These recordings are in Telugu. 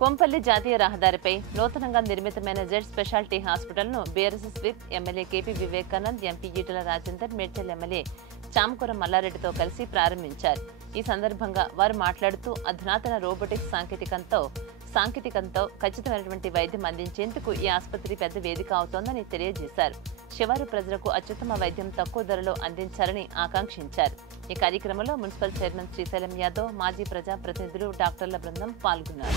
కొంపల్లి జాతీయ రహదారిపై నూతనంగా నిర్మితమైన జెడ్ స్పెషాలిటీ హాస్పిటల్ను BRS whip MLA KP Vivekanand, MP Etela Rajender, Medchal MLA Chamakura మల్లారెడ్డితో కలిసి ప్రారంభించారు. ఈ సందర్భంగా వారు మాట్లాడుతూ అధునాతన రోబోటిక్స్ సాంకేతికంతో ఖచ్చితమైనటువంటి వైద్యం అందించేందుకు ఈ ఆసుపత్రి పెద్ద వేదిక అవుతోందని తెలియజేశారు. శివారు ప్రజలకు అత్యుత్తమ వైద్యం తక్కువ ధరలో అందించాలని ఆకాంక్షించారు. ఈ కార్యక్రమంలో మున్సిపల్ చైర్మన్ శ్రీశైలం యాదవ్, మాజీ ప్రజాప్రతినిధులు, డాక్టర్ల బృందం పాల్గొన్నారు.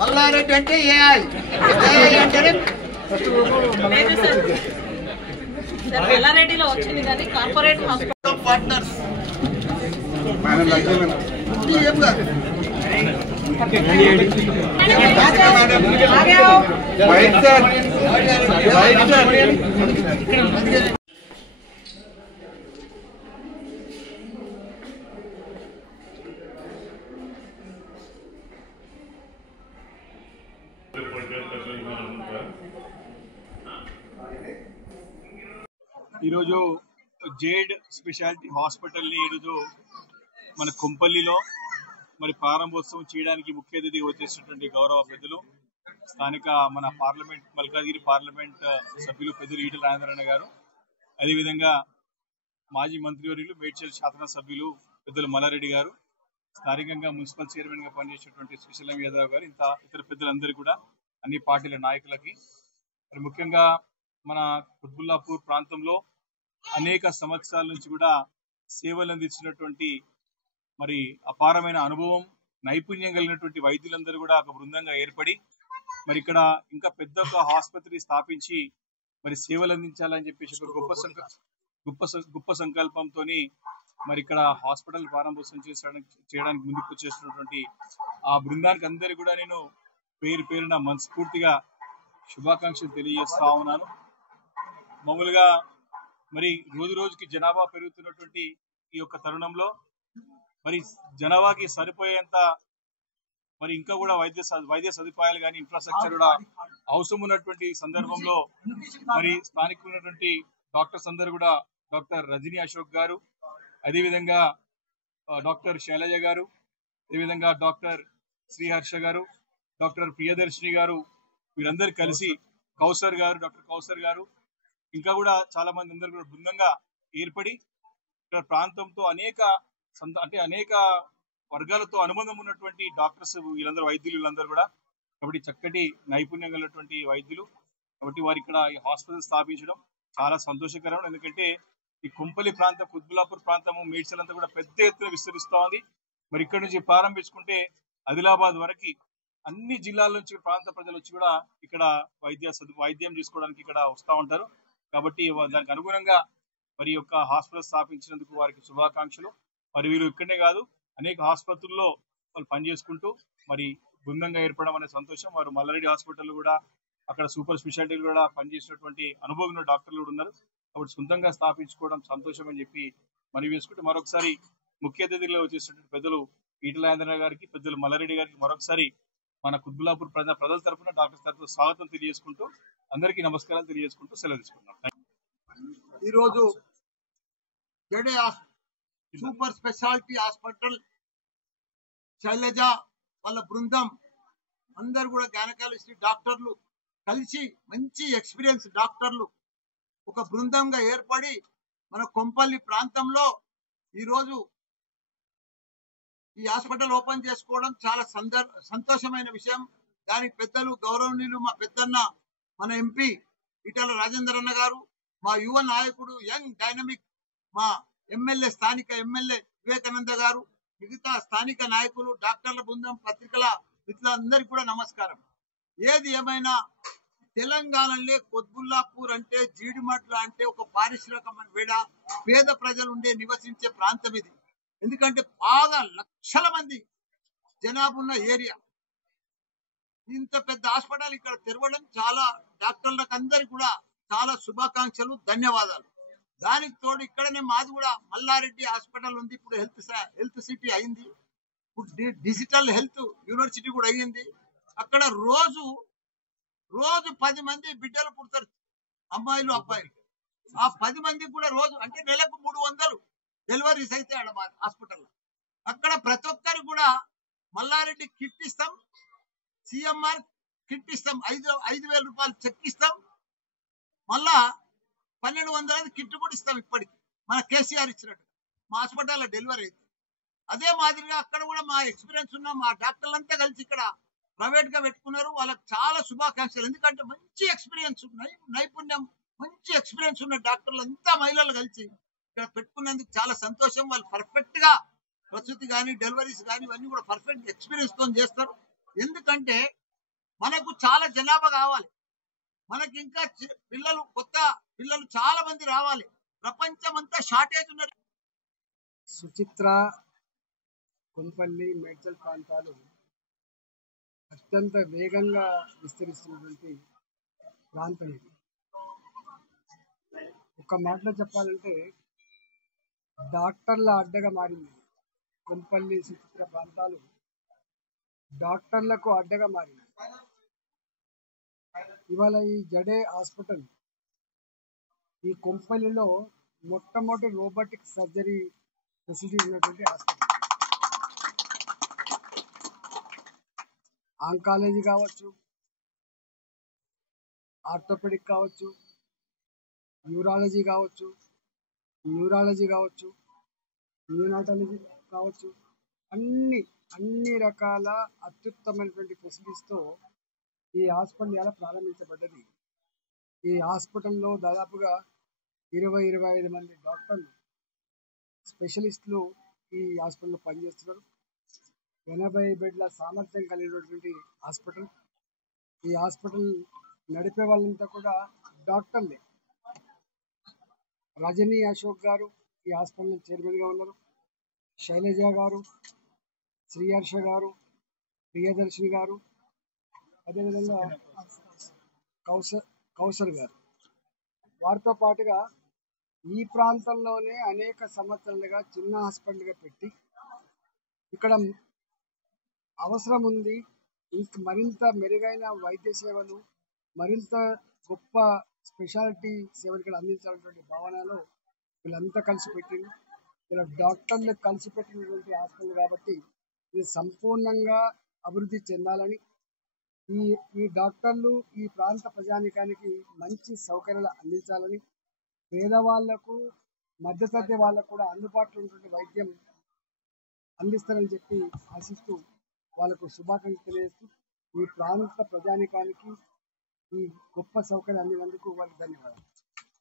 మల్లారెడ్డి అంటే ఏఐ అంటే మల్లారెడ్డిలో వచ్చింది కానీ కార్పొరేట్ హాస్పిటల్ పార్ట్నర్స్ ఈరోజు జేడ్ స్పెషాలిటీ హాస్పిటల్ని ఈరోజు మన కొంపల్లిలో మరి ప్రారంభోత్సవం చేయడానికి ముఖ్య అతిథిగా వచ్చేసినటువంటి గౌరవ పెద్దలు స్థానిక మన పార్లమెంట్ మల్కాజ్గిరి పార్లమెంట్ సభ్యులు పెద్దలు ఈటెల రాజేంద్ర గారు, అదేవిధంగా మాజీ మంత్రివర్యులు మేడ్చల్ శాసనసభ్యులు పెద్దలు మల్లారెడ్డి గారు, స్థానికంగా మున్సిపల్ చైర్మన్ గా పనిచేసినటువంటి శ్రీశైలం యాదవ్ గారు, ఇతర పెద్దలందరూ కూడా అన్ని పార్టీల నాయకులకి, మరి ముఖ్యంగా మన కుత్బుల్లాపూర్ ప్రాంతంలో అనేక సంవత్సరాల నుంచి కూడా సేవలు అందించినటువంటి మరి అపారమైన అనుభవం, నైపుణ్యం కలిగినటువంటి వైద్యులందరూ కూడా ఒక బృందంగా ఏర్పడి మరి ఇక్కడ ఇంకా పెద్ద ఒక ఆసుపత్రి స్థాపించి మరి సేవలు అందించాలని చెప్పేసి ఒక గొప్ప సంకల్పంతో మరి ఇక్కడ హాస్పిటల్ ప్రారంభోత్సవం చేయడానికి ముందుకు వచ్చేసినటువంటి ఆ బృందానికి అందరికీ కూడా నేను పేరున మనస్ఫూర్తిగా శుభాకాంక్షలు తెలియజేస్తా ఉన్నాను. మామూలుగా మరి రోజు రోజుకి జనాభా పెరుగుతున్నటువంటి ఈ యొక్క తరుణంలో మరి జనాభాకి సరిపోయేంత మరి ఇంకా కూడా వైద్య సదుపాయాలు కానీ ఇన్ఫ్రాస్ట్రక్చర్ కూడా అవసరం ఉన్నటువంటి సందర్భంలో మరి స్థానిక ఉన్నటువంటి డాక్టర్స్ అందరూ కూడా డాక్టర్ రజనీ అశోక్ గారు, అదేవిధంగా డాక్టర్ శైలజ గారు, అదేవిధంగా డాక్టర్ శ్రీహర్ష గారు, డాక్టర్ ప్రియదర్శిని గారు, వీరందరూ కలిసి డాక్టర్ కౌసర్ గారు, ఇంకా కూడా చాలా మంది అందరూ కూడా బృందంగా ఏర్పడి ఇక్కడ ప్రాంతంతో అనేక వర్గాలతో అనుబంధం ఉన్నటువంటి డాక్టర్స్ వీళ్ళందరూ వీళ్ళందరూ కూడా కాబట్టి చక్కటి నైపుణ్యం కలిగినటువంటి వైద్యులు. కాబట్టి వారు ఇక్కడ ఈ హాస్పిటల్ స్థాపించడం చాలా సంతోషకరం. ఎందుకంటే ఈ కొంపల్లి ప్రాంతం, కుత్బుల్లాపూర్ ప్రాంతము, మేడ్చల్ అంతా కూడా పెద్ద ఎత్తున విస్తరిస్తూ ఉంది. మరి ఇక్కడ నుంచి ప్రారంభించుకుంటే ఆదిలాబాద్ వరకు అన్ని జిల్లాల నుంచి ప్రాంత ప్రజలు వచ్చి కూడా ఇక్కడ వైద్యం చేసుకోవడానికి ఇక్కడ వస్తూ ఉంటారు. కాబట్టి దానికి అనుగుణంగా మరి యొక్క హాస్పిటల్ స్థాపించినందుకు వారికి శుభాకాంక్షలు. మరి వీరు ఇక్కడనే కాదు, అనేక ఆసుపత్రుల్లో వాళ్ళు పనిచేసుకుంటూ మరి బృందంగా ఏర్పడడం అనే సంతోషం. వారు మల్లారెడ్డి హాస్పిటల్ కూడా అక్కడ సూపర్ స్పెషాలిటీలు కూడా పనిచేసినటువంటి అనుభవం డాక్టర్లు కూడా ఉన్నారు. కాబట్టి సొంతంగా స్థాపించుకోవడం సంతోషం అని చెప్పి మనవి వేసుకుంటూ మరొకసారి ముఖ్య అతిథిలో వచ్చేసినటువంటి పెద్దలు ఈటెల రాజేంద్ర గారికి, పెద్దలు మల్లారెడ్డి గారికి మరొకసారి మన కుత్బుల్లాపూర్ ప్రజల తరఫున, డాక్టర్స్ తరఫున స్వాగతం తెలియజేసుకుంటూ అందరికీ నమస్కారాలు తెలియజేసుకుంటూ సెలవు తీసుకున్నాం. ఈరోజు సూపర్ స్పెషాలిటీ హాస్పిటల్ శైలజ వాళ్ళ బృందం అందరు కూడా గైనకాలజిస్ట్ డాక్టర్లు కలిసి మంచి ఎక్స్పీరియన్స్ డాక్టర్లు ఒక బృందంగా ఏర్పడి మన కొంపల్లి ప్రాంతంలో ఈరోజు ఈ హాస్పిటల్ ఓపెన్ చేసుకోవడం చాలా సంతోషమైన విషయం. దానికి పెద్దలు గౌరవనీయులు మా పెద్దన్న మన ఎంపీ ఈటెల రాజేందర్ అన్న గారు, మా యువ నాయకుడు యంగ్ డైనమిక్ మా స్థానిక ఎమ్మెల్యే వివేకానంద గారు, మిగతా స్థానిక నాయకులు, డాక్టర్ల బృందం, పత్రికల మిత్రులందరికీ కూడా నమస్కారం. ఏది ఏమైనా తెలంగాణలో కుత్బుల్లాపూర్ అంటే, జీడిమట్ల అంటే ఒక పారిశ్రామిక పేద ప్రజలు నివసించే ప్రాంతం ఇది. ఎందుకంటే బాగా లక్షల మంది జనాభా ఉన్న ఏరియా. ఇంత పెద్ద హాస్పిటల్ ఇక్కడ తెరవడం చాలా డాక్టర్లకు అందరికీ కూడా చాలా శుభాకాంక్షలు, ధన్యవాదాలు. దానికి తోడు ఇక్కడనే మాది కూడా మల్లారెడ్డి హాస్పిటల్ ఉంది. ఇప్పుడు హెల్త్ సిటీ అయింది. ఇప్పుడు డిజిటల్ హెల్త్ యూనివర్సిటీ కూడా అయ్యింది. అక్కడ రోజు 10 మంది బిడ్డలు పుడతారు, అమ్మాయిలు అబ్బాయిలు. ఆ 10 మందికి కూడా రోజు అంటే నెలకు 300 డెలివరీస్ అయితే ఆడ మా హాస్పిటల్లో. అక్కడ ప్రతి ఒక్కరికి కూడా మల్లారెడ్డి కిట్ ఇస్తాం, సిఎంఆర్ కిట్ ఇస్తాం, 5,000 రూపాయలు చెక్ ఇస్తాం, మళ్ళా 1,200 కిట్ కూడా ఇస్తాం. ఇప్పటికి మన కేసీఆర్ ఇచ్చినట్టు మా హాస్పిటల్లో డెలివరీ అయితే. అదే మాదిరిగా అక్కడ కూడా మా ఎక్స్పీరియన్స్ ఉన్న మా డాక్టర్లంతా కలిసి ఇక్కడ ప్రైవేట్ గా పెట్టుకున్నారు. వాళ్ళకి చాలా శుభాకాంక్షలు. ఎందుకంటే మంచి ఎక్స్పీరియన్స్ నైపుణ్యం మంచి ఎక్స్పీరియన్స్ ఉన్న డాక్టర్లు అంతా మహిళలు కలిసి ఇక్కడ పెట్టుకున్నందుకు చాలా సంతోషం. వాళ్ళు పర్ఫెక్ట్ గా ప్రసూతి కానీ డెలివరీస్ కానీ ఇవన్నీ కూడా పర్ఫెక్ట్ ఎక్స్పీరియన్స్ తో చేస్తారు. ఎందుకంటే మనకు చాలా జనాభా కావాలి, మనకి ఇంకా కొత్త పిల్లలు చాలా మంది రావాలి. ప్రపంచం అంతా షార్టేజ్ ఉన్నారు. సుచిత్ర, కొంపల్లి, మేడ్చల్ ప్రాంతాలు అత్యంత వేగంగా విస్తరిస్తున్నటువంటి ప్రాంతం ఇది. ఒక మాటలో చెప్పాలంటే డాక్టర్ల అడ్డగా మారింది. కొంపల్లి, సుచిత్ర ప్రాంతాలు డాక్టర్లకు అడ్డగా మారింది. ఇవాళ ఈ జడే హాస్పిటల్ ఈ కొంపల్లిలో మొట్టమొదటి రోబోటిక్ సర్జరీ ఫెసిలిటీ ఉన్నటువంటి హాస్పిటల్. ఆంకాలజీ కావచ్చు, ఆర్థోపెడిక్ కావచ్చు, న్యూరాలజీ కావచ్చు, న్యూరాలజీ కావచ్చు, న్యూనాటాలజీ కావచ్చు, అన్ని రకాల అత్యుత్తమైనటువంటి ఫెసిలిటీస్తో ఈ హాస్పిటల్ ఇలా ప్రారంభించబడ్డది. ఈ హాస్పిటల్లో దాదాపుగా 20-25 మంది డాక్టర్లు స్పెషలిస్టులు ఈ హాస్పిటల్లో పనిచేస్తున్నారు. 80 బెడ్ల సామర్థ్యం కలిగినటువంటి హాస్పిటల్. ఈ హాస్పిటల్ నడిపే వాళ్ళంతా కూడా డాక్టర్లే. రజనీ అశోక్ గారు ఈ హాస్పిటల్ చైర్మన్గా ఉన్నారు. శైలజ గారు, శ్రీహర్ష గారు, ప్రియదర్శిని గారు, అదేవిధంగా కౌసర్ గారు. వారితో పాటుగా ఈ ప్రాంతంలోనే అనేక సంవత్సరాలుగా చిన్న హాస్పిటల్గా పెట్టి ఇక్కడ అవసరం ఉంది, ఇంక మరింత మెరుగైన వైద్య సేవలు, మరింత గొప్ప స్పెషాలిటీ సేవలు ఇక్కడ అందించాలన్నటువంటి భావనలో వీళ్ళంతా కలిసి పెట్టింది. ఇలా డాక్టర్లు కలిసి పెట్టినటువంటి హాస్పిటల్ కాబట్టి ఇది సంపూర్ణంగా అభివృద్ధి చెందాలని, ఈ డాక్టర్లు ఈ ప్రాంత ప్రజానికానికి మంచి సౌకర్యాలు అందించాలని, పేదవాళ్లకు మధ్యతరగతి వాళ్ళకు కూడా అందుబాటులో ఉన్నటువంటి వైద్యం అందిస్తారని చెప్పి ఆశిస్తూ వాళ్ళకు శుభాకాంక్షలు తెలియజేస్తూ ఈ ప్రాంత ప్రజానికానికి ఈ గొప్ప సౌకర్యం అందినందుకు వాళ్ళకి ధన్యవాదాలు.